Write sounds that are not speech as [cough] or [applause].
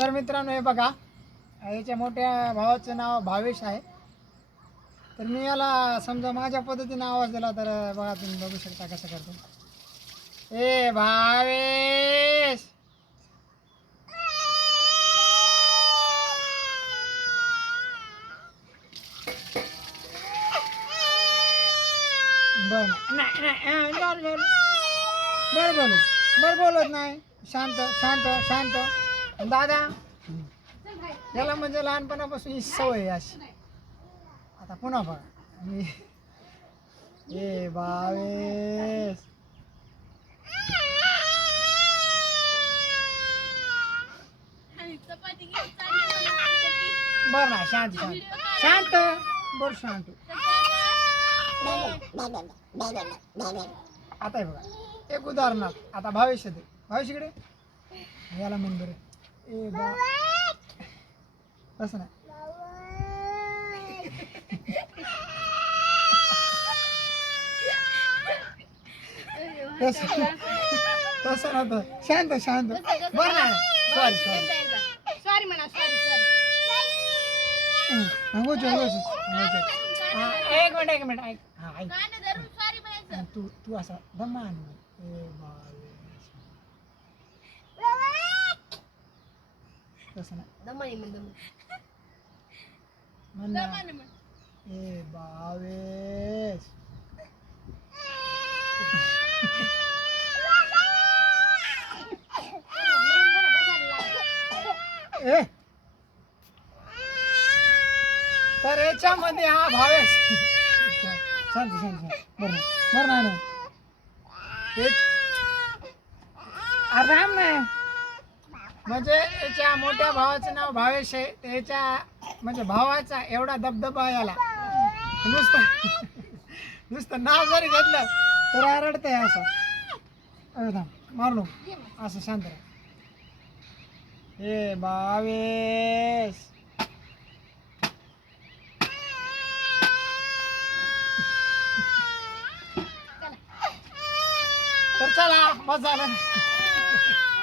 तर मित्रांनो हे बघा. याच्या मोठ्या भावाचं नाव भावेश आहे. तर मी याला समजा माझ्या पद्धतीने आवाज दिला तर बघा तुम्ही बघू शकता कसं करतो. ए भावेश! बर. नाही नाही बर बर. बर बोलत नाही. शांत शांत शांत. दादा याला म्हणजे लहानपणापासून ही सवय आहे अशी. आता पुन्हा बघा. मी ए बावेस बर ना शांत शांत. शांत? बर शांत. आता बघा. एक उदाहरणार्थ आता भविष्य दे इकडे? याला म्हण बरं. ए बा तसं नाही तसं तसं नव्हतं शांत शांत. बरं नाही सॉरी सॉरी सॉरी म्हणा सॉरी सॉरी अंगोच अंगोच एक मिनिट एक मिनिट ऐक. हा ऐक. गाणं धरून सॉरी म्हणायचं. तू तू असा दमा आण म्हण. ए बावे तसं नाही. दमानी म्हण दमानी म्हण ना. दमानी म्हण. ए बावेश [laughs] ए. तर याच्यामध्ये हा भावेश. शांत शांत शांत बरं बरं नाही ना. तेच आराम नाही. म्हणजे याच्या मोठ्या भावाचं नाव भावेश आहे. त्याच्या म्हणजे भावाचा एवढा दबदबा याला. नुसतं नुसतं नाव जरी घेतलं तर आरडतंय असं. मारलो असं शांत राहा. ए भावेश. तर चला मजा झालं.